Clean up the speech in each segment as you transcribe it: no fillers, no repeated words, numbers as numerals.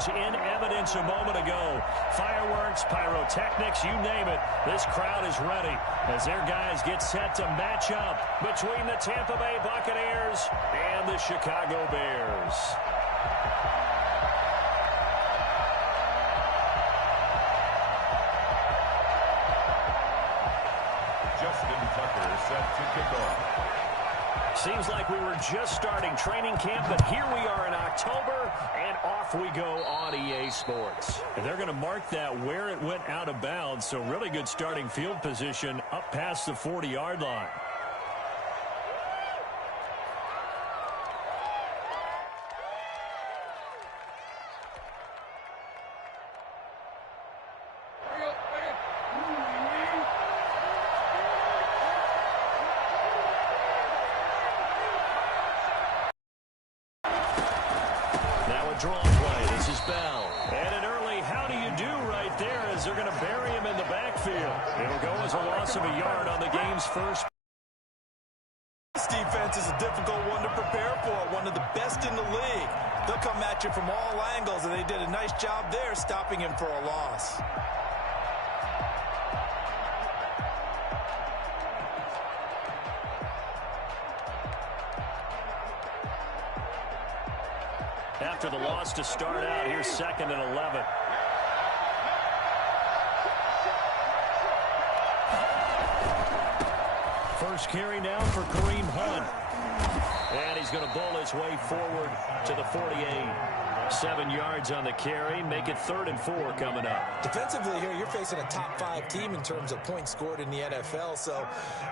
was in evidence a moment ago. Fireworks, pyrotechnics, you name it. This crowd is ready as their guys get set to match up between the Tampa Bay Buccaneers and the Chicago Bears. Set to kick off. Seems like we were just starting training camp, but here we are in October, and off we go on EA Sports. And they're going to mark that where it went out of bounds, so really good starting field position up past the 40-yard line. Draw play. This is Bell. And an early how do you do right there as they're going to bury him in the backfield. It'll go as a loss of a yard on the game's first. This defense is a difficult one to prepare for, one of the best in the league. They'll come at you from all angles, and they did a nice job there stopping him for a loss. After the loss to start out, here's 2nd and 11. First carry now for Kareem Hunt. And he's going to bowl his way forward to the 48. 7 yards on the carry. Make it 3rd and 4 coming up. Defensively here, you're facing a top-5 team in terms of points scored in the NFL. So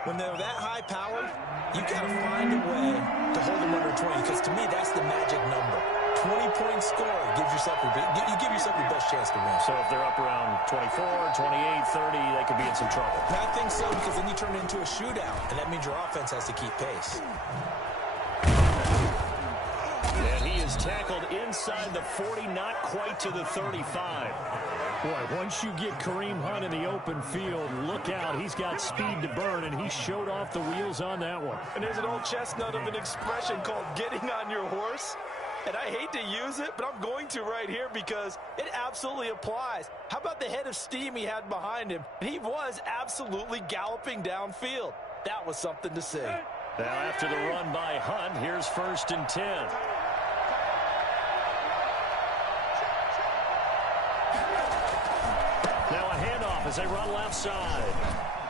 when they're that high-powered, you got to find a way to hold them under 20. Because to me, that's the magic number. 20-point score gives yourself you give yourself your best chance to win. So if they're up around 24, 28, 30, they could be in some trouble. I think so, because then you turn it into a shootout, and that means your offense has to keep pace. And he is tackled inside the 40, not quite to the 35. Boy, once you get Kareem Hunt in the open field, look out. He's got speed to burn, and he showed off the wheels on that one. And there's an old chestnut of an expression called getting on your horse. And I hate to use it, but I'm going to right here because it absolutely applies. How about the head of steam he had behind him? He was absolutely galloping downfield. That was something to see. Now after the run by Hunt, here's 1st and 10. Now a handoff as they run left side.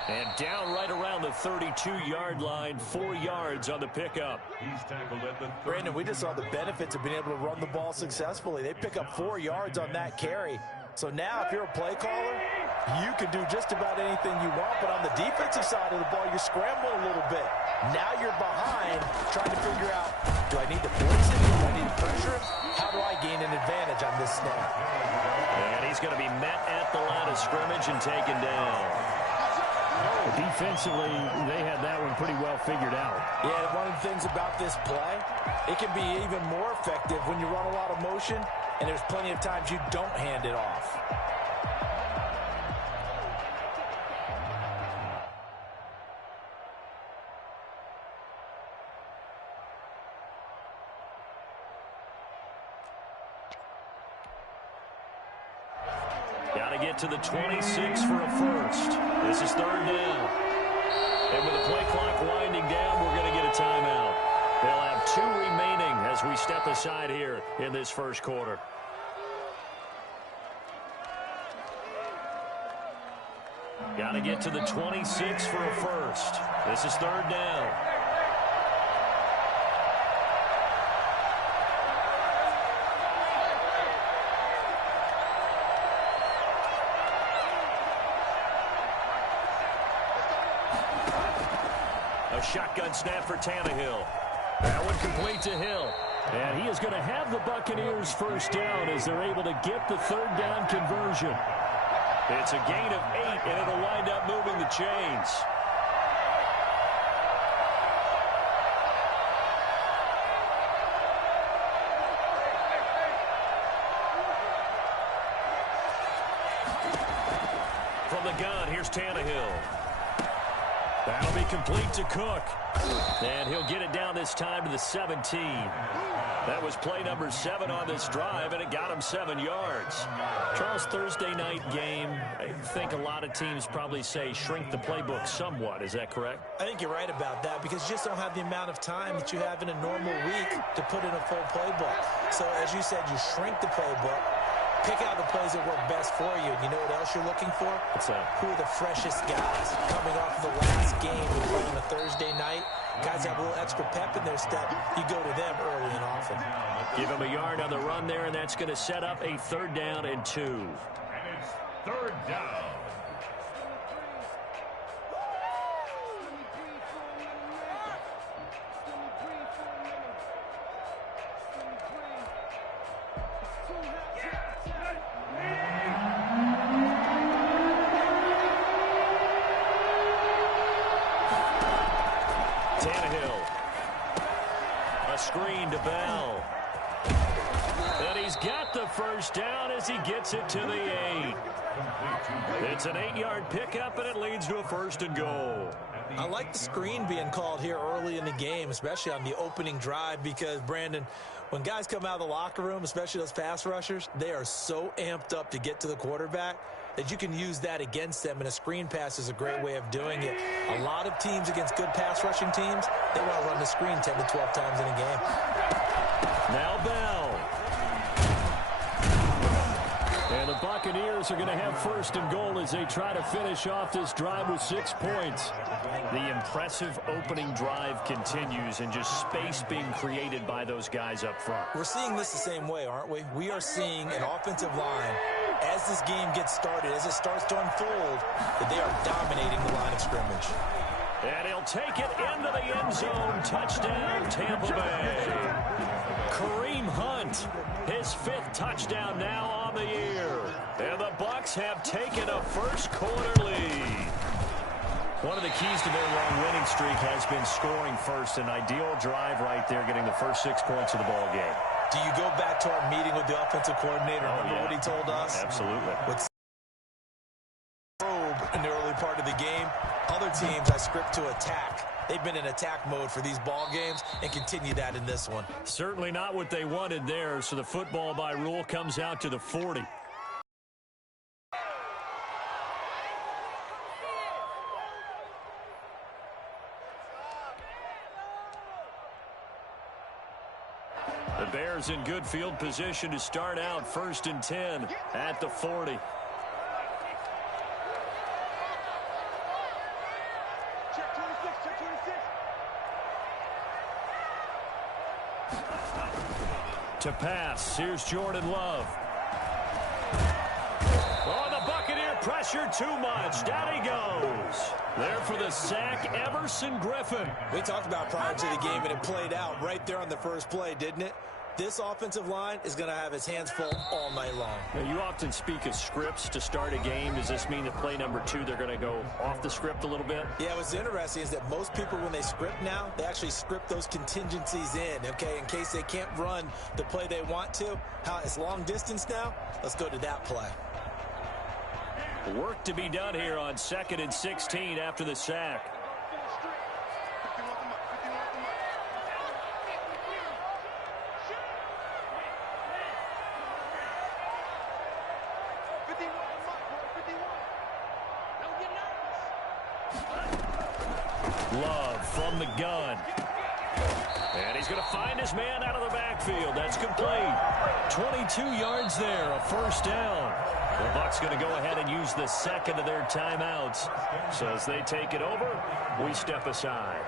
And down right around the 32-yard line, 4 yards on the pickup. He's tackled at the 30. Brandon, we just saw the benefits of being able to run the ball successfully. They pick up 4 yards on that carry. So now if you're a play caller, you can do just about anything you want. But on the defensive side of the ball, you're scrambling a little bit. Now you're behind trying to figure out, do I need to force it? Do I need to pressure it? How do I gain an advantage on this snap? And he's going to be met at the line of scrimmage and taken down. Defensively, they had that one pretty well figured out. Yeah, one of the things about this play, it can be even more effective when you run a lot of motion, and there's plenty of times you don't hand it off. Got to get to the 26 for a first. This is 3rd down. And with the play clock winding down, we're going to get a timeout. They'll have 2 remaining as we step aside here in this first quarter. Got to get to the 26 for a first. This is 3rd down. A shotgun snap for Tannehill. That one complete to Hill. And he is going to have the Buccaneers first down as they're able to get the 3rd down conversion. It's a gain of 8, and it'll wind up moving the chains. From the gun, here's Tannehill. That'll be complete to Cook. And he'll get it down this time to the 17. That was play number 7 on this drive, and it got him 7 yards. Charles, Thursday night game, I think a lot of teams probably say shrink the playbook somewhat. Is that correct? I think you're right about that because you just don't have the amount of time that you have in a normal week to put in a full playbook. So, as you said, you shrink the playbook. Pick out the plays that work best for you. You know what else you're looking for? What's that? Who are the freshest guys coming off of the last game we play on a Thursday night? Guys have a little extra pep in their step. You go to them early and often. Give him a yard on the run there, and that's going to set up a 3rd down and 2. And it's 3rd down. Screen to Bell. And he's got the 1st down as he gets it to the 8. It's an 8-yard pickup, and it leads to a 1st and goal. I like the screen being called here early in the game, especially on the opening drive, because, Brandon, when guys come out of the locker room, especially those pass rushers, they are so amped up to get to the quarterback that you can use that against them, and a screen pass is a great way of doing it. A lot of teams against good pass rushing teams, they want to run the screen 10 to 12 times in a game. Now Bell. And the Buccaneers are going to have 1st and goal as they try to finish off this drive with 6 points. The impressive opening drive continues, and just space being created by those guys up front. We're seeing this the same way, aren't we? We are seeing an offensive line, as this game gets started, as it starts to unfold, that they are dominating the line of scrimmage. And he'll take it into the end zone. Touchdown, Tampa Bay. Kareem Hunt, his 5th touchdown now on the year. And the Bucs have taken a first-quarter lead. One of the keys to their long winning streak has been scoring first. An ideal drive right there, getting the first 6 points of the ball game. Do you go back to our meeting with the offensive coordinator? Remember what he told us? Absolutely. With in the early part of the game, other teams I script to attack. They've been in attack mode for these ball games and continue that in this one. Certainly not what they wanted there, so the football by rule comes out to the 40. The Bears in good field position to start out 1st and 10 at the 40. To pass, here's Jordan Love. Oh, the Buccaneer pressure too much. Down he goes. There for the sack, Everson Griffin. We talked about prior to the game, and it played out right there on the first play, didn't it? This offensive line is going to have its hands full all night long. Now, you often speak of scripts to start a game. Does this mean that play number 2, they're going to go off the script a little bit? Yeah, what's interesting is that most people, when they script now, they actually script those contingencies in, okay, in case they can't run the play they want to. How it's long distance now, let's go to that play. Work to be done here on 2nd and 16 after the sack. Love from the gun. And he's going to find his man out of the backfield. That's complete. 22 yards there, a 1st down. The Bucs going to go ahead and use the 2nd of their timeouts. So as they take it over, we step aside.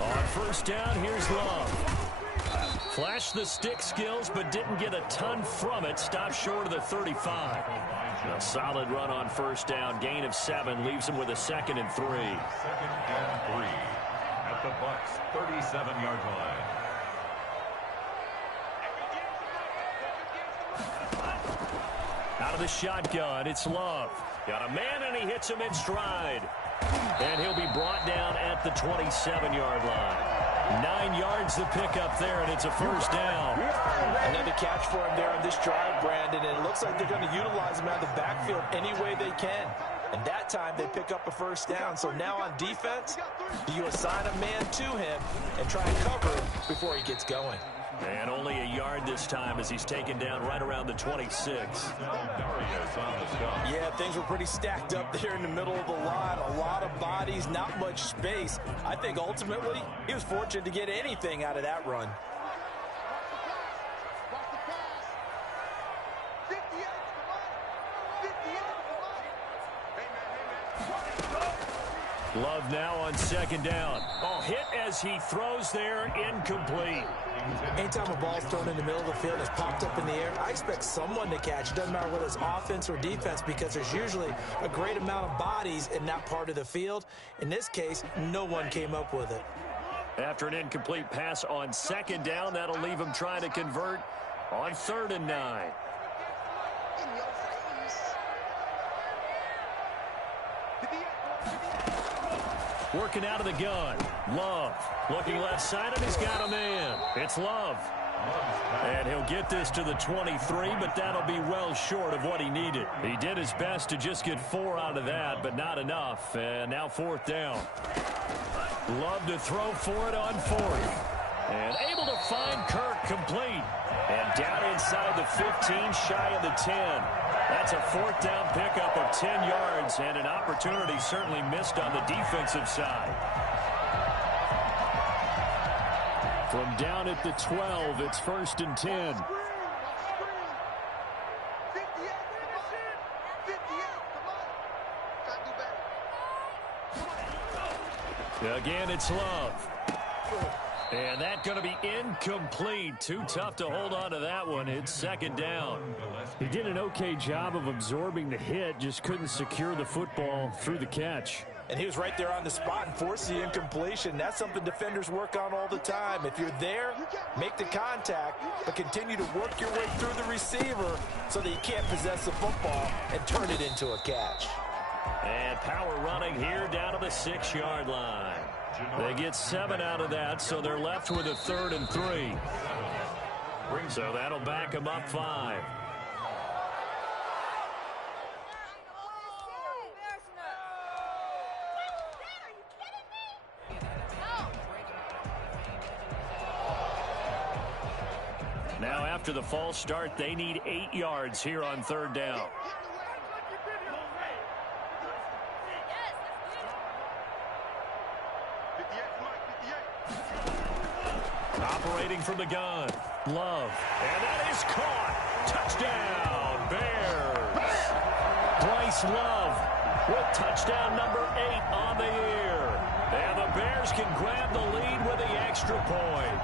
On 1st down, here's Love. Flashed the stick skills, but didn't get a ton from it. Stopped short of the 35. A solid run on 1st down. Gain of 7 leaves him with a 2nd and 3. 2nd and 3 at the Bucs' 37-yard line. Out of the shotgun, it's Love. Got a man, and he hits him in stride. And he'll be brought down at the 27-yard line. 9 yards to pick up there, and it's a first down. Another catch for him there on this drive, Brandon, and it looks like they're going to utilize him out of the backfield any way they can. And that time they pick up a first down. So now on defense, you assign a man to him and try and cover him before he gets going. And only a yard this time as he's taken down right around the 26. Yeah, things were pretty stacked up there in the middle of the line. A lot of bodies, not much space. I think ultimately he was fortunate to get anything out of that run. Love now on second down. Oh, hit as he throws there, incomplete. Anytime a ball's thrown in the middle of the field and it's popped up in the air, I expect someone to catch. It doesn't matter whether it's offense or defense because there's usually a great amount of bodies in that part of the field. In this case, no one came up with it. After an incomplete pass on second down, that'll leave him trying to convert on 3rd and 9. Working out of the gun. Love. Looking left side, and he's got a man. It's Love. And he'll get this to the 23, but that'll be well short of what he needed. He did his best to just get 4 out of that, but not enough. And now 4th down. Love to throw for it on 4th. And able to find Kirk complete. And down inside the 15, shy of the 10. That's a 4th down pickup of 10 yards and an opportunity certainly missed on the defensive side. From down at the 12, it's 1st and 10. Again, it's Love. And that's going to be incomplete. Too tough to hold on to that one. It's 2nd down. He did an okay job of absorbing the hit, just couldn't secure the football through the catch. And he was right there on the spot and forced the incompletion. That's something defenders work on all the time. If you're there, make the contact, but continue to work your way through the receiver so that you can't possess the football and turn it into a catch. And power running here down to the 6-yard line. They get 7 out of that, so they're left with a 3rd and 3. So that'll back them up 5. Now after the false start, they need 8 yards here on 3rd down. Operating from the gun. Love. And that is caught. Touchdown, Bears. Bryce Love with touchdown number 8 on the year. And the Bears can grab the lead with the extra point.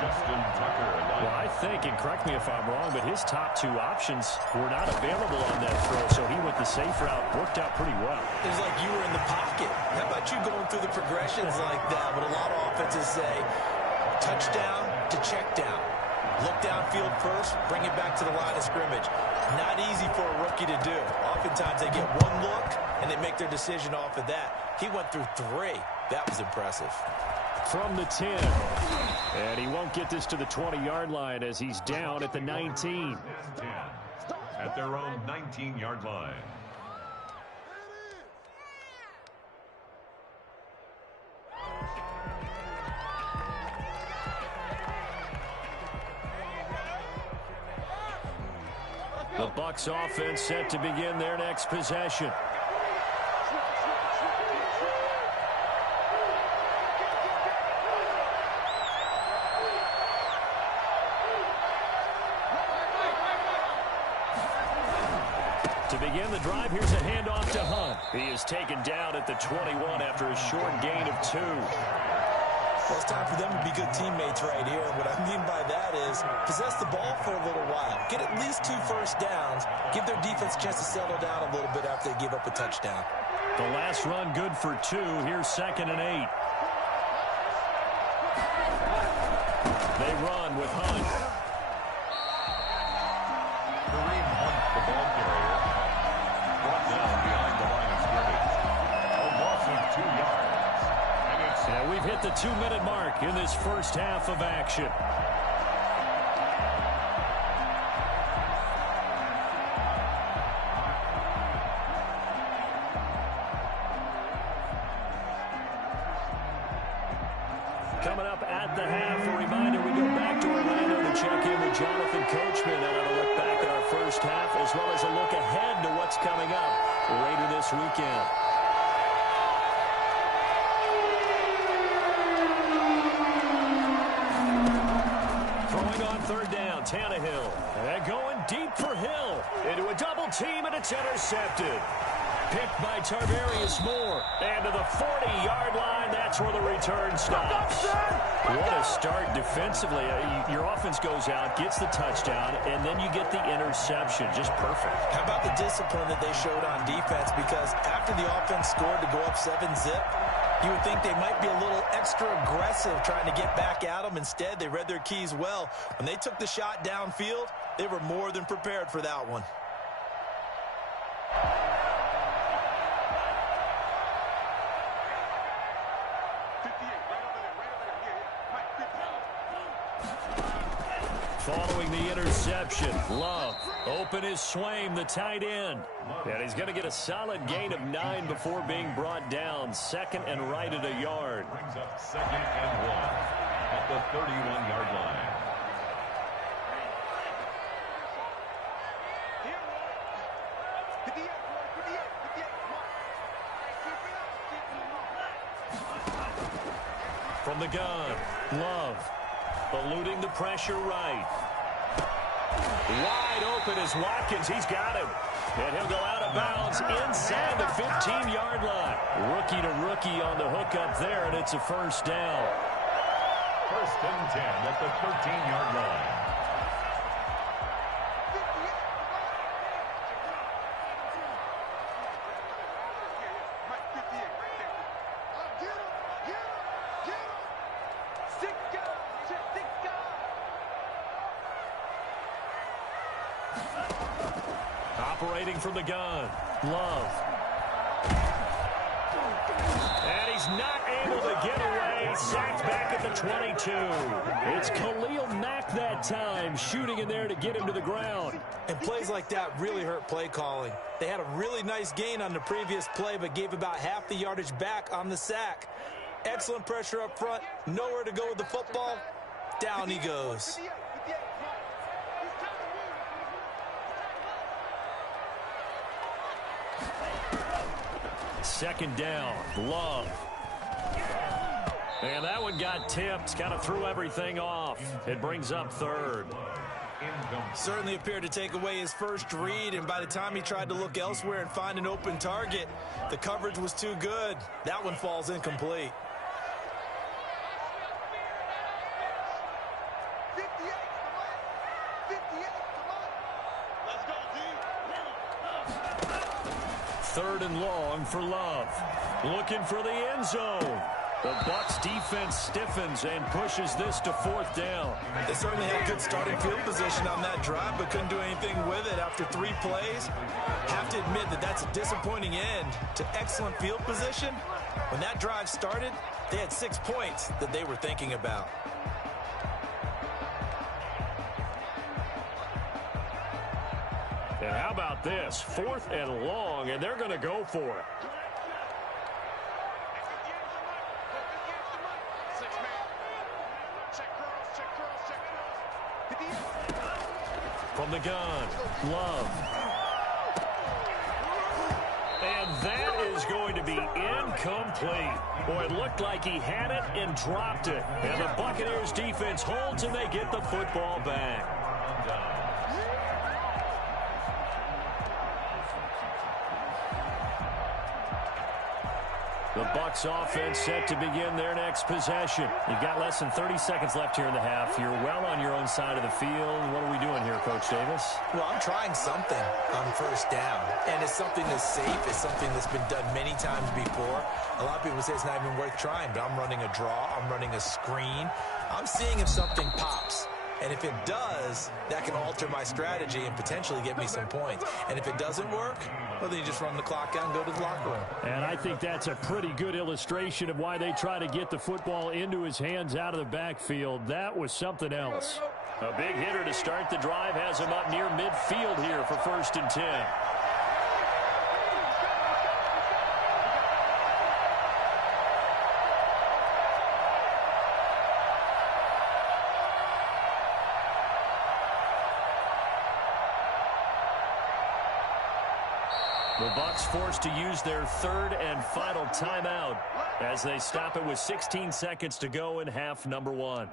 Justin Tucker. Well, I think, and correct me if I'm wrong, but his top 2 options were not available on that throw, so he went the safe route. Worked out pretty well. It was like you were in the pocket. How about you going through the progressions like that? What a lot of offenses say, touchdown to check down. Look downfield first, bring it back to the line of scrimmage. Not easy for a rookie to do. Oftentimes they get one look, and they make their decision off of that. He went through 3. That was impressive. From the 10. And he won't get this to the 20-yard line as he's down at the 19. At their own 19-yard line. The Bucs offense set to begin their next possession. To begin the drive, here's a handoff to Hunt. He is taken down at the 21 after a short gain of 2. Well, it's time for them to be good teammates right here. And what I mean by that is possess the ball for a little while. Get at least 2 first downs. Give their defense a chance to settle down a little bit after they give up a touchdown. The last run good for 2. Here's 2nd and 8. They run with Hunt. Kareem Hunt, the ball carrier, brought down behind the line of scrimmage. A loss of 2 yards. And it's Now we've hit at the 2-minute mark in this first half of action. Coming up at the half, a reminder, we go back to Orlando to check in with Jonathan Coachman and have a look back at our first half, as well as a look ahead to what's coming up later this weekend. Throwing on third down, Tannehill. And going deep for Hill. Into a double team, and it's intercepted. Picked by Tarvarius Moore. And to the 40-yard line, that's where the return stops. What a start defensively. Your offense goes out, gets the touchdown, and then you get the interception. Just perfect. How about the discipline that they showed on defense? Because after the offense scored to go up 7-zip, you would think they might be a little extra aggressive trying to get back at them. Instead, they read their keys well. When they took the shot downfield, they were more than prepared for that one. Following the interception, Love. Open is Swaim, the tight end. And he's going to get a solid gain of 9 before being brought down. Second and right at a yard. Brings up 2nd and 1 at the 31-yard line. From the gun, Love. Eluding the pressure right. Wide open is Watkins. He's got him. And he'll go out of bounds inside the 15-yard line. Rookie to rookie on the hookup there, and it's a first down. 1st and 10 at the 13-yard line. Operating from the gun, Love. And he's not able to get away. Sacked back at the 22. It's Khalil Mack that time, shooting in there to get him to the ground. And plays like that really hurt play calling. They had a really nice gain on the previous play, but gave about half the yardage back on the sack. Excellent pressure up front. Nowhere to go with the football. Down he goes. Second down, Love. And that one got tipped, kind of threw everything off. It brings up third. Certainly appeared to take away his first read, and by the time he tried to look elsewhere and find an open target, the coverage was too good. That one falls incomplete. Third and long for Love. Looking for the end zone. The Bucs defense stiffens and pushes this to 4th down. They certainly had good starting field position on that drive, but couldn't do anything with it after 3 plays. Have to admit that that's a disappointing end to excellent field position. When that drive started, they had 6 points that they were thinking about. And how about this? 4th and long, and they're going to go for it. From the gun, Love. And that is going to be incomplete. Boy, it looked like he had it and dropped it. And the Buccaneers defense holds, and they get the football back. The Bucs offense set to begin their next possession. You've got less than 30 seconds left here in the half. You're well on your own side of the field. What are we doing here, Coach Davis? Well, I'm trying something on first down, and it's something that's safe. It's something that's been done many times before. A lot of people say it's not even worth trying, but I'm running a draw. I'm running a screen. I'm seeing if something pops. And if it does, that can alter my strategy and potentially get me some points. And if it doesn't work, well, then you just run the clock out and go to the locker room. And I think that's a pretty good illustration of why they try to get the football into his hands out of the backfield. That was something else. A big hitter to start the drive has him up near midfield here for 1st and 10. The Bucs forced to use their 3rd and final timeout as they stop it with 16 seconds to go in half number 1.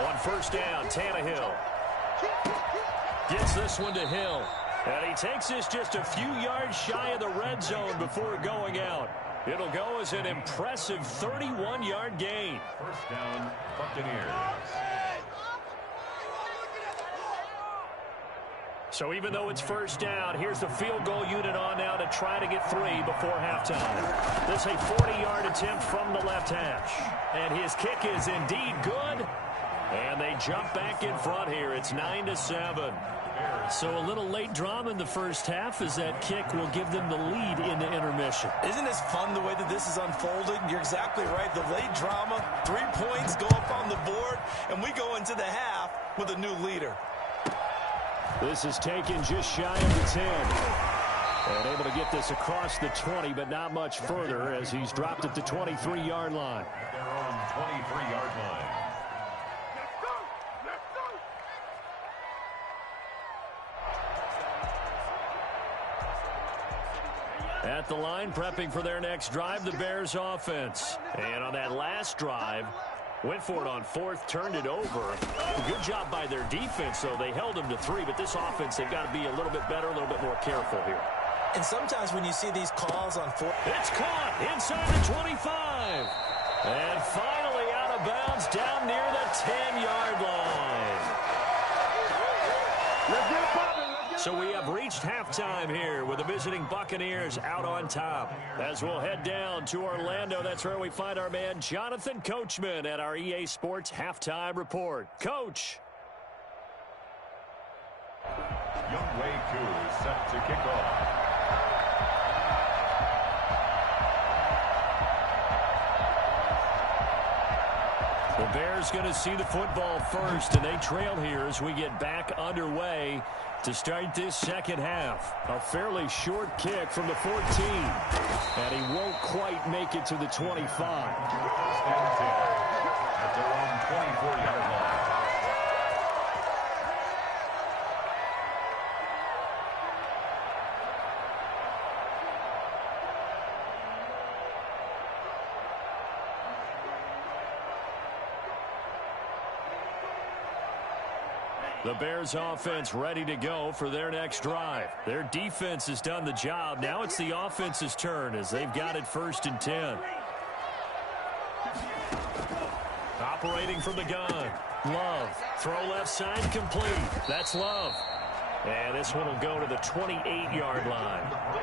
On 1st down, Tannehill gets this one to Hill. And he takes this just a few yards shy of the red zone before going out. It'll go as an impressive 31-yard gain. 1st down, Buccaneers. So even though it's 1st down, here's the field goal unit on now to try to get 3 before halftime. This is a 40-yard attempt from the left hash. And his kick is indeed good. And they jump back in front here. It's 9-7. So a little late drama in the first half as that kick will give them the lead in the intermission. Isn't this fun the way that this is unfolding? You're exactly right. The late drama, 3 points go up on the board, and we go into the half with a new leader. This is taken just shy of the 10. And able to get this across the 20, but not much further as he's dropped at the 23-yard line. They're on 23-yard line. At the line, prepping for their next drive, the Bears offense. And on that last drive, went for it on 4th, turned it over. Good job by their defense, though. They held them to 3, but this offense, they've got to be a little bit better, a little bit more careful here. And sometimes when you see these calls on 4th, it's caught inside the 25. And finally out of bounds down near the 10-yard line. So we have reached halftime here with the visiting Buccaneers out on top. As we'll head down to Orlando, that's where we find our man Jonathan Coachman at our EA Sports Halftime Report. Coach. Younghoe Koo set to kick off. The Bears going to see the football first, and they trail here as we get back underway to start this second half. A fairly short kick from the 14, and he won't quite make it to the 25. 1st and 10 at their own 24-yard line. The Bears offense ready to go for their next drive. Their defense has done the job. Now it's the offense's turn as they've got it 1st and 10. Operating from the gun. Love. Throw left side complete. That's Love. And this one will go to the 28-yard line.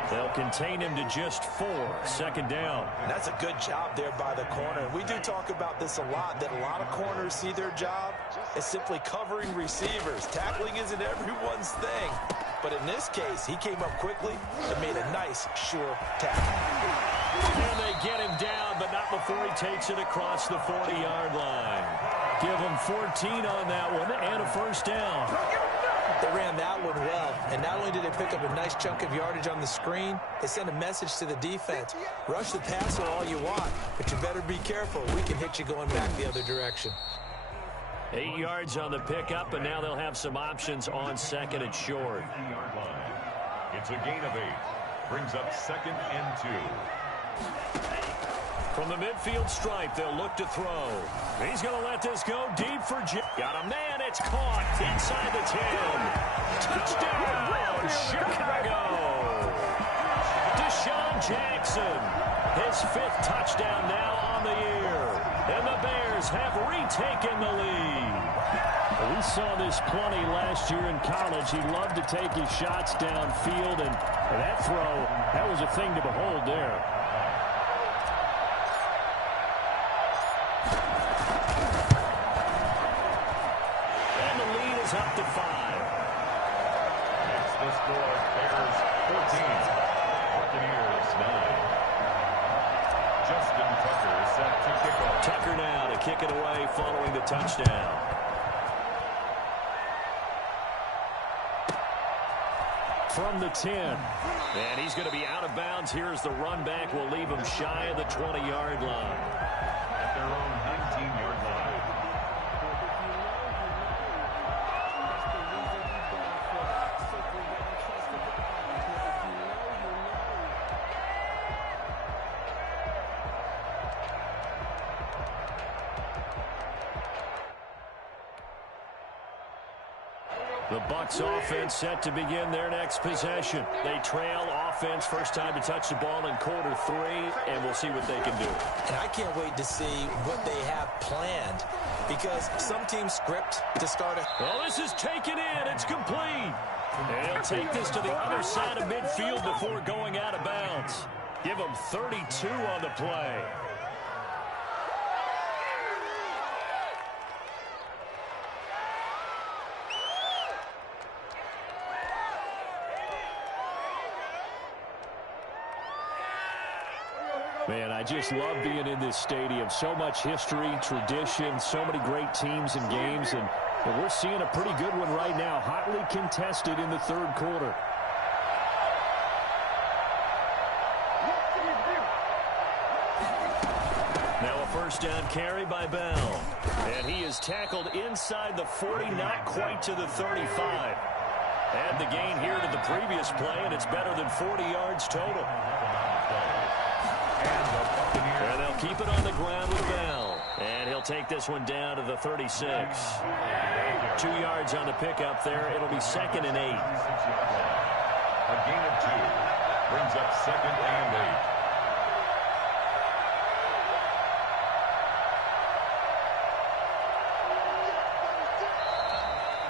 They'll contain him to just 4. 2nd down. and that's a good job there by the corner. We do talk about this a lot, that a lot of corners see their job as simply covering receivers. Tackling isn't everyone's thing. But in this case, he came up quickly and made a nice, sure tackle. And they get him down, but not before he takes it across the 40-yard line. Give him 14 on that one and a 1st down. They ran that one well, and not only did they pick up a nice chunk of yardage on the screen, they sent a message to the defense. Rush the passer all you want, but you better be careful. We can hit you going back the other direction. 8 yards on the pickup, and now they'll have some options on 2nd and short. It's a gain of 8. Brings up 2nd and 2. From the midfield stripe, they'll look to throw. He's going to let this go deep for Jim. Got a man. It's caught inside the 10. Touchdown, Chicago. Deshaun Jackson, his 5th touchdown now on the year. And the Bears have retaken the lead. We saw this plenty last year in college. He loved to take his shots downfield, and that throw, that was a thing to behold there. And the lead is up to 5. It's the score. Bears 14. Buccaneers 9. Justin Tucker set to kick off. Tucker now to kick it away following the touchdown. From the 10. And he's going to be out of bounds. Here's the run back. Will leave him shy of the 20-yard line. At their own 19-yard line. The Bucs offense set to begin their next possession. They trail offense, first time to touch the ball in quarter 3, and we'll see what they can do. And I can't wait to see what they have planned, because some teams script to start a... Well, this is taken in. It's complete. And he'll take this to the other side of midfield before going out of bounds. Give him 32 on the play. Man, I just love being in this stadium. So much history, tradition, so many great teams and games, and we're seeing a pretty good one right now, hotly contested in the third quarter. Now a first down carry by Bell. And he is tackled inside the 40, not quite to the 35. Add the gain here to the previous play, and it's better than 40 yards total. And they'll keep it on the ground with Bell. And he'll take this one down to the 36. 2 yards on the pickup there. It'll be 2nd and 8. A gain of 2 brings up 2nd and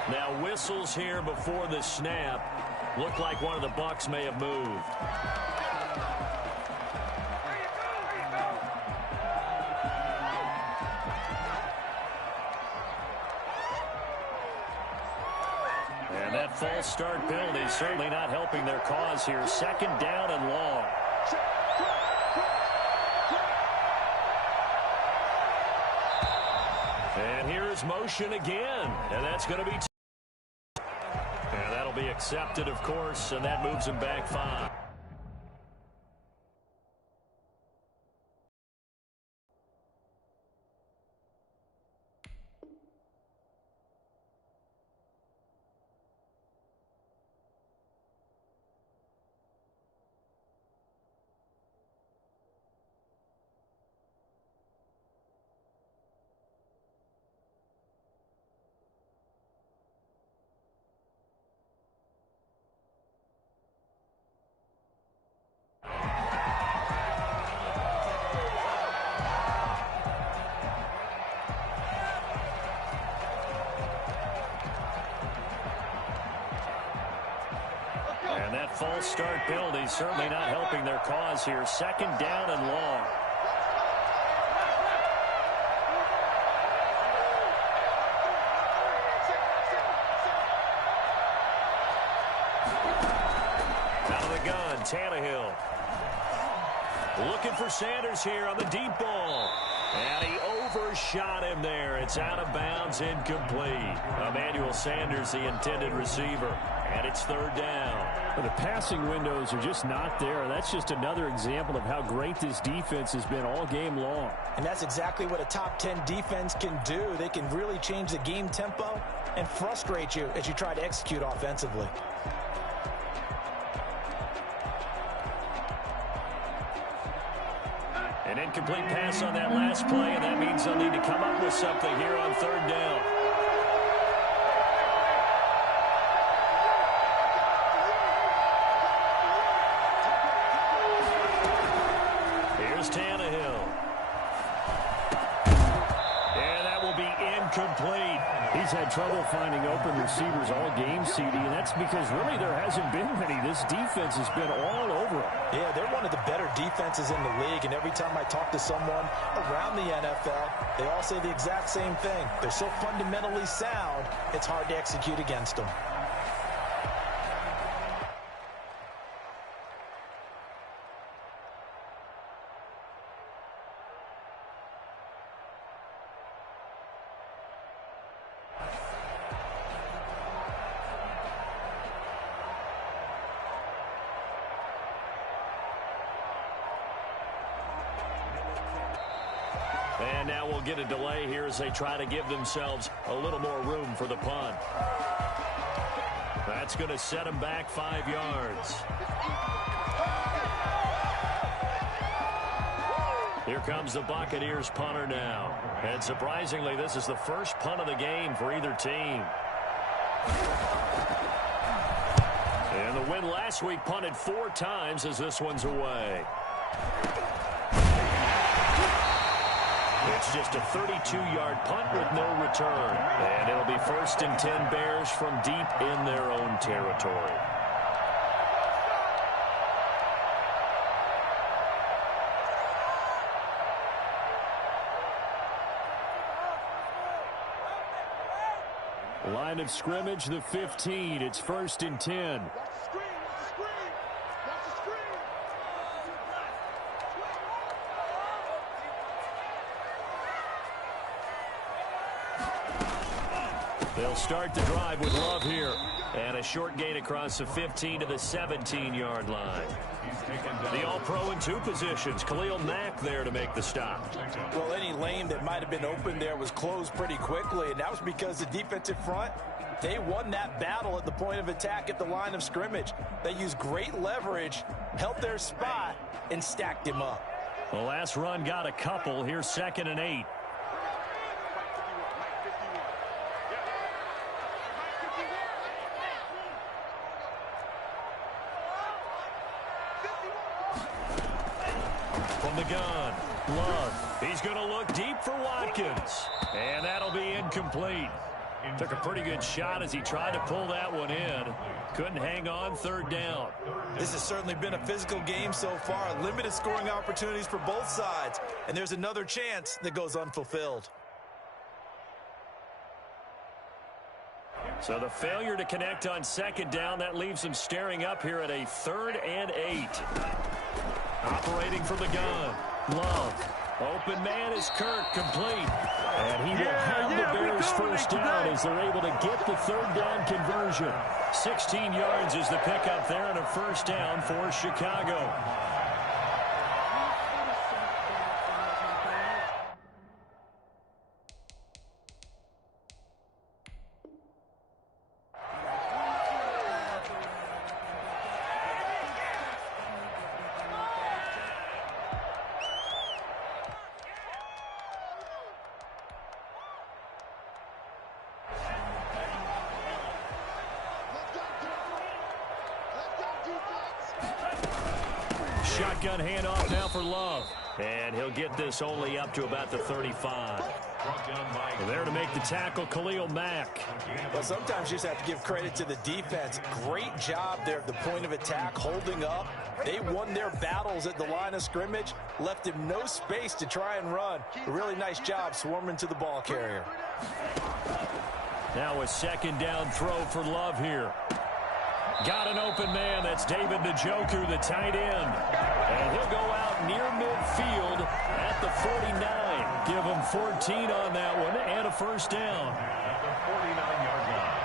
8. Now whistles here before the snap. Look like one of the Bucs may have moved. And that false start penalty is certainly not helping their cause here. 2nd down and long. And here's motion again. And that's going to be... And that'll be accepted, of course, and that moves him back 5. And that false start penalty certainly not helping their cause here. 2nd down and long. Out of the gun, Tannehill. Looking for Sanders here on the deep ball. And he overshot him there. It's out of bounds, incomplete. Emmanuel Sanders, the intended receiver. And it's 3rd down. Well, the passing windows are just not there. That's just another example of how great this defense has been all game long. And that's exactly what a top 10 defense can do. They can really change the game tempo and frustrate you as you try to execute offensively. An incomplete pass on that last play, and that means they'll need to come up with something here on 3rd down. Here's Tannehill. complete. He's had trouble finding open receivers all game, CD, and that's because really there hasn't been many. This defense has been all over him. Yeah, they're one of the better defenses in the league, and every time I talk to someone around the NFL, they all say the exact same thing. They're so fundamentally sound, it's hard to execute against them. And now we'll get a delay here as they try to give themselves a little more room for the punt. That's going to set them back 5 yards. Here comes the Buccaneers punter now. And surprisingly, this is the first punt of the game for either team. And the win last week punted 4 times as this one's away. It's just a 32-yard punt with no return. And it'll be 1st and 10 Bears from deep in their own territory. Line of scrimmage, the 15. It's 1st and 10. They'll start the drive with Love here. And a short gain across the 15 to the 17-yard line. The All-Pro in 2 positions. Khalil Mack there to make the stop. Well, any lane that might have been open there was closed pretty quickly, and that was because the defensive front, they won that battle at the point of attack at the line of scrimmage. They used great leverage, held their spot, and stacked him up. The last run got a couple. Here's 2nd and 8. From the gun, Love. He's going to look deep for Watkins. And that'll be incomplete. Took a pretty good shot as he tried to pull that one in. Couldn't hang on, 3rd down. This has certainly been a physical game so far. Limited scoring opportunities for both sides. And there's another chance that goes unfulfilled. So the failure to connect on 2nd down, that leaves them staring up here at a 3rd and 8. Operating from the gun, Love. Open man is Kirk, complete. And he will have the Bears 1st down as they're able to get the 3rd down conversion. 16 yards is the pickup there and a 1st down for Chicago. Shotgun handoff now for Love. And he'll get this only up to about the 35. And there to make the tackle, Khalil Mack. Well, sometimes you just have to give credit to the defense. Great job there at the point of attack, holding up. They won their battles at the line of scrimmage, left him no space to try and run. A really nice job swarming to the ball carrier. Now a 2nd down throw for Love here. Got an open man. That's David Njoku, the tight end. And he'll go out near midfield at the 49. Give him 14 on that one and a 1st down. At the 49-yard line.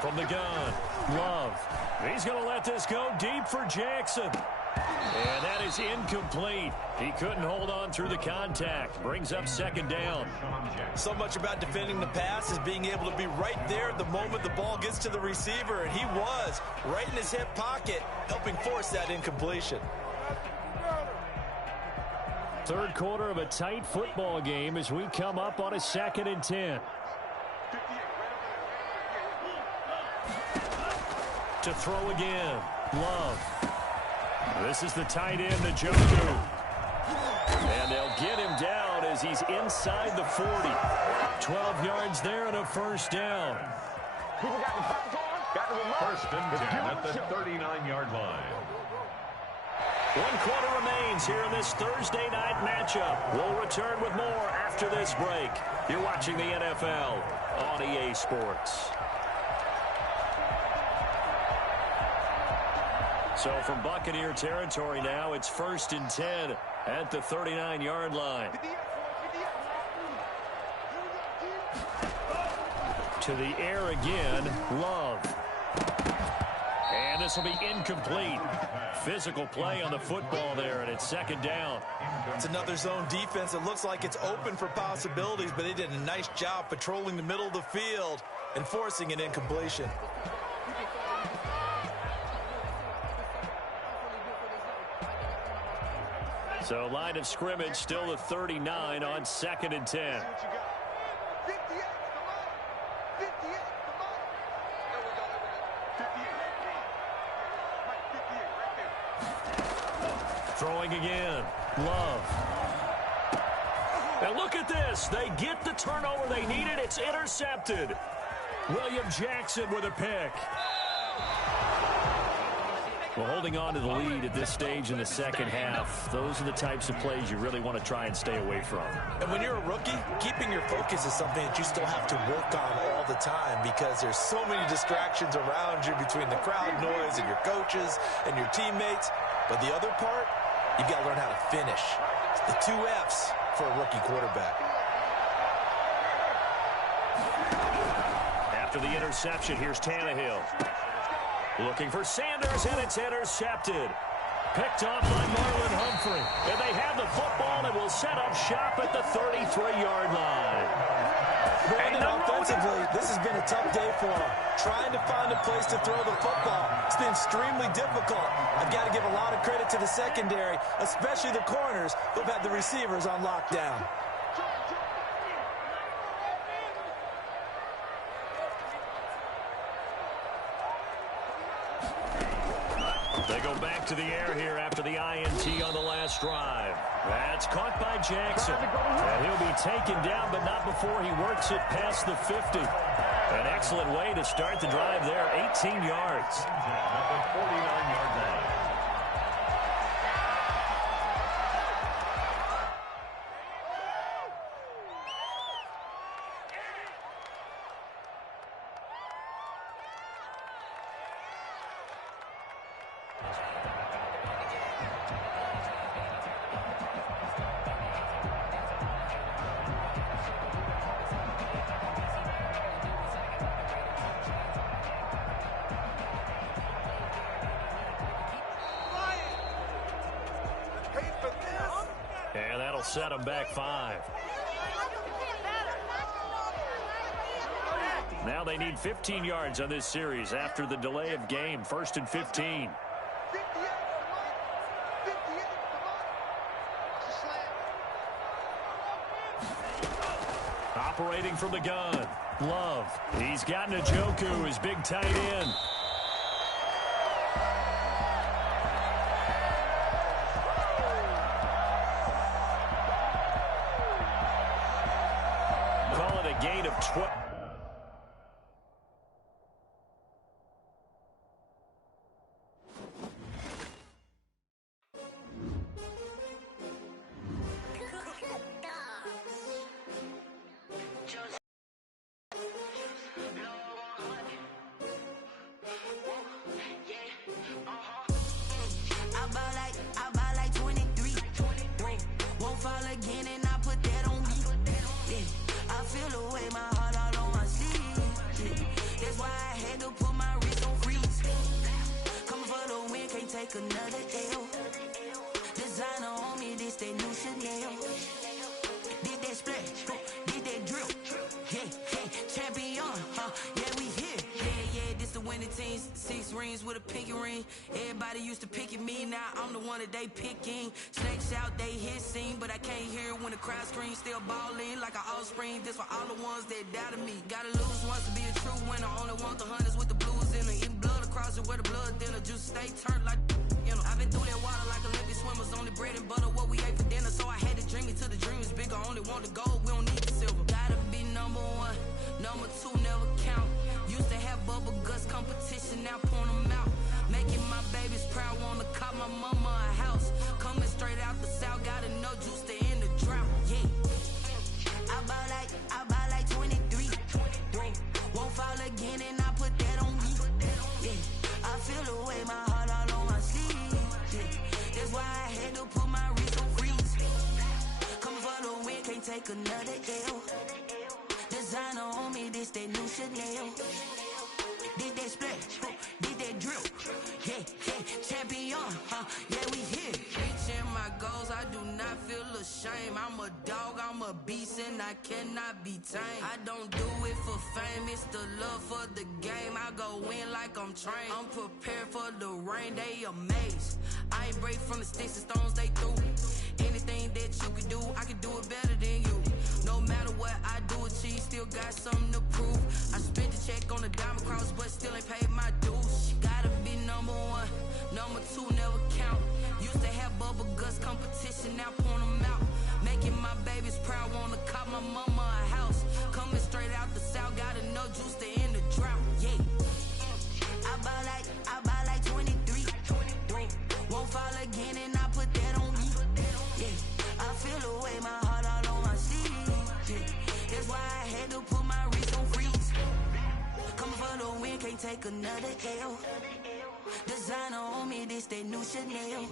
From the gun, Love. He's going to let this go deep for Jackson. And that is incomplete. He couldn't hold on through the contact. Brings up 2nd down. So much about defending the pass is being able to be right there at the moment the ball gets to the receiver. And he was right in his hip pocket, helping force that incompletion. 3rd quarter of a tight football game as we come up on a 2nd and 10. To throw again. Love. This is the tight end, Njoku. And they'll get him down as he's inside the 40. 12 yards there and a first down. First and 10 at the 39-yard line. 1 quarter remains here in this Thursday night matchup. We'll return with more after this break. You're watching the NFL on EA Sports. So from Buccaneer territory now, it's 1st and 10 at the 39-yard line. To the air again, Love. And this will be incomplete. Physical play on the football there, and it's 2nd down. It's another zone defense. It looks like it's open for possibilities, but they did a nice job patrolling the middle of the field and forcing an incompletion. So line of scrimmage still the 39 on 2nd and 10. Throwing again. Love. And look at this. They get the turnover they needed. It's intercepted. William Jackson with a pick. Well, holding on to the lead at this stage in the second half, those are the types of plays you really want to try and stay away from. And when you're a rookie, keeping your focus is something that you still have to work on all the time because there's so many distractions around you between the crowd noise and your coaches and your teammates. But the other part, you've got to learn how to finish. It's the 2 F's for a rookie quarterback. After the interception, here's Tannehill. Looking for Sanders, and it's intercepted. Picked off by Marlon Humphrey. And they have the football and will set up shop at the 33-yard line. Brandon, offensively, this has been a tough day for him. Trying to find a place to throw the football. It's been extremely difficult. I've got to give a lot of credit to the secondary, especially the corners who've had the receivers on lockdown. They go back to the air here after the INT on the last drive. That's caught by Jackson. And he'll be taken down, but not before he works it past the 50. An excellent way to start the drive there, 18 yards. At the 49-yard line. And that'll set them back 5. Now they need 15 yards on this series after the delay of game. 1st and 15. Operating from the gun. Love. He's got Njoku, his big tight end. Call it a gain of 12. Another L. Designer on me, this they new Chanel. Did that splash, did that drill. Yeah, champion, yeah, we here. Yeah, this the winning teams. 6 rings with a pinky ring. Everybody used to pick at me, now I'm the one that they picking. Snakes out, they hit scene, but I can't hear when the crowd screams. Still balling like an offspring. This for all the ones that doubted me. Gotta lose once to be a true winner. Only want the hunters with the blues in the eating blood across closet where the blood thinner, juice stay turned like, you know. I've been through that water like Olympic swimmers, only bread and butter, what we ate for dinner. So I had to dream it till the dream is bigger, only want the gold, we don't need the silver. Gotta be number one, number two never count. Used to have bubble guts competition, now point them out. Making my babies proud, wanna cop my mama a house. Coming straight out the south, gotta know juice to end the drought, yeah. I buy like 23. Won't fall again and I put that on me. Yeah, I feel the way, my heart all on my sleeve. Yeah, that's why I had to put my wrist on freeze. Coming for the win, can't take another L. Designer on me, this that new Chanel. Did that splash, did that drill. Yeah, champion, yeah, we here. Reaching my goals, I do not feel ashamed. I'm a dog, I'm a beast, and I cannot be tamed. I don't do it for fame, it's the love for the game. I go in like I'm trained. I'm prepared for the rain, they amazed. I ain't break from the sticks and stones they threw. Anything that you can do, I can do it better than you. No matter what I do, achieve, still got something to prove. I spent the check on the diamond cross, but still ain't paid my dues. Gotta be number one, number two never count. Used to have bubble guts competition, now point them out. Making my babies proud, wanna cop my mama a house. Coming straight out the south, gotta know juice to end the drought, yeah. I buy like 23. Won't fall again and I put that on me. Yeah, I feel the way, my heart all on my sleeve. Yeah, that's why I had to put my wrist on freeze. Coming for the win, can't take another L. Designer on me, this that new Chanel.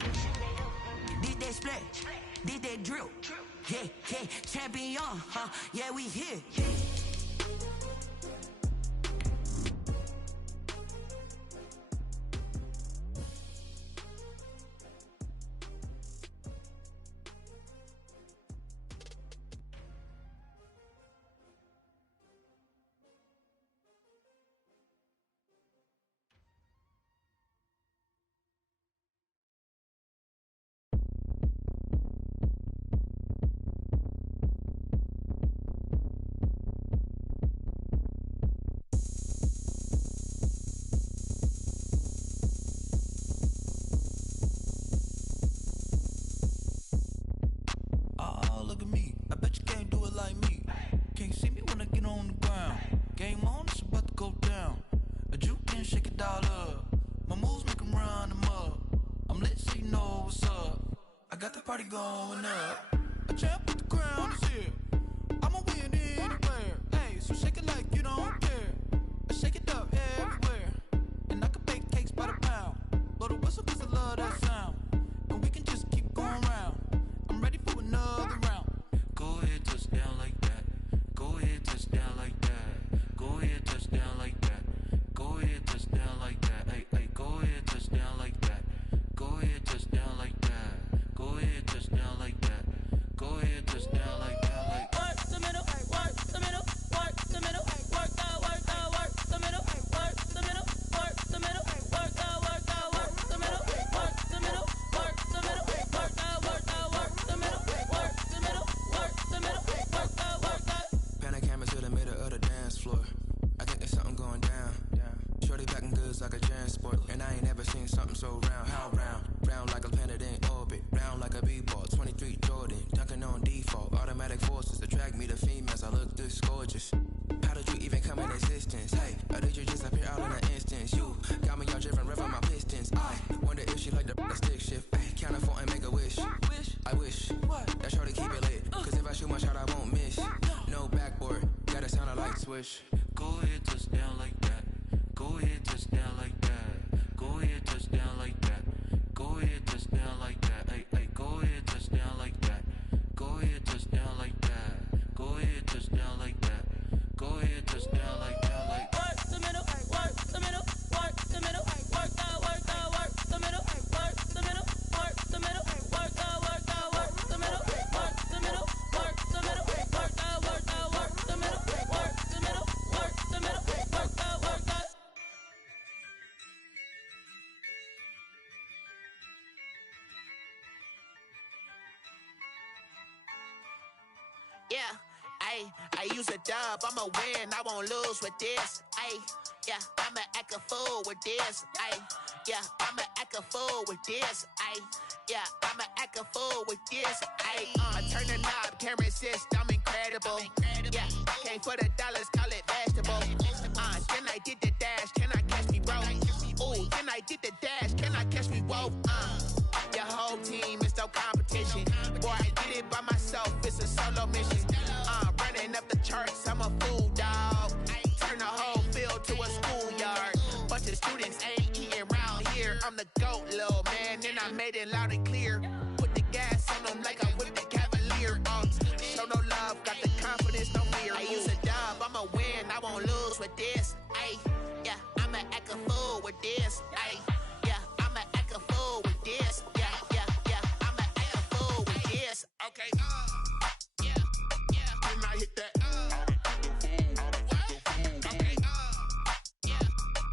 Did that splash, did that drill. Yeah, champion, yeah, we here. Party going up. A champ with the crown is here. I'ma win anywhere. Hey, so shake it like you don't care. I shake it up everywhere. And I can bake cakes by the pound. Blow the whistle cause I love that sound. And we can just keep going round. I'm ready for another round. Go ahead, touch down like that. Go ahead, touch down like that. Go ahead, touch down like that. Go ahead, touch down like that. Hey, go ahead, touch down like that. Go ahead, touch down like that. Go ahead, touch down like that. Go ahead, touch down like that. Like work the middle, work the middle, work the middle, work the middle, work the middle, work the middle, work the middle, work the middle, work the middle, work the middle, work the middle, work the middle, work the. Pan a camera to the middle of the dance floor. I think there's something going down. Shorty packing goods like a transport, and I ain't never seen something so round. How round? Round like a planet in orbit, round like a b-ball. 23 Jordan, dunking on default. Automatic forces attract me to females. I look this gorgeous. How did you even come in existence? Hey, or did you just appear out in an instance? You got me all driven, revving my pistons. I wonder if she like the stick shift. Ay, count a 4 and make a wish. I wish that shorty keep it lit. Cause if I shoot my shot, I won't miss. No backboard, gotta sound a light switch. Go ahead, touch down like that. Go ahead, touch down like that. Go ahead, touch down like that. Go ahead, touch down like that. Hey, go ahead, touch down like that. Go ahead, touch down like that. Go ahead, touch down like that. Go ahead, touch down like that. Like work the middle, work the middle, work the middle, work the middle, work the middle, work the middle, work the middle, work the middle, work the middle, work the middle, work the middle, work the middle, work the middle, work I use a dub, I'ma win, I won't lose with this. Ay, yeah, I'ma act a fool with this. Ay, yeah, I'ma act a fool with this. Ay, yeah, I'ma act a fool with this. Ay, I turn the knob, can't resist, I'm incredible. Yeah, came for the dollars, call it vegetable. Then I did the dash, can I catch me, bro? Ooh, then I did the dash, can I catch me, whoa? Your whole team is no competition. Boy, I did it by myself, it's a solo mission. Running up the charts, I'm a fool, dog. Turn the whole field to a schoolyard. Bunch of students ain't eating around here. I'm the GOAT, little man, and I made it loud and clear. Put the gas on them like I whipped the Cavalier. Show no love, got the confidence, no fear. I use a dub, I'ma win, I won't lose with this. Ay, yeah, I'ma act a fool with this. Ay, yeah, I'ma act a fool with this. Yeah, yeah, yeah, I'ma act a fool with this. Okay, yeah, yeah, when I hit that. Okay, yeah,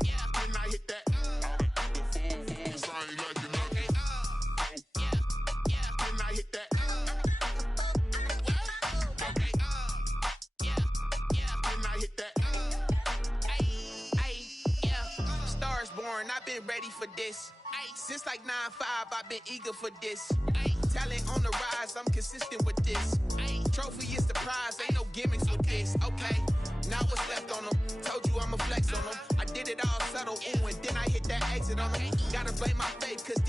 yeah, when I hit that. It's I ain't like it. Okay, yeah, yeah, when I hit that. Okay, yeah, yeah, when I hit that. Yeah, stars born, I've been ready for this. Since like 9-5, I've been eager for this. Talent on the rise, I'm consistent with this. Trophy is the prize, ain't no gimmicks with this. Okay, now what's left on them? Told you I'ma flex on them. I did it all subtle, ooh, and then I hit that exit on them. Gotta blame my faith, cause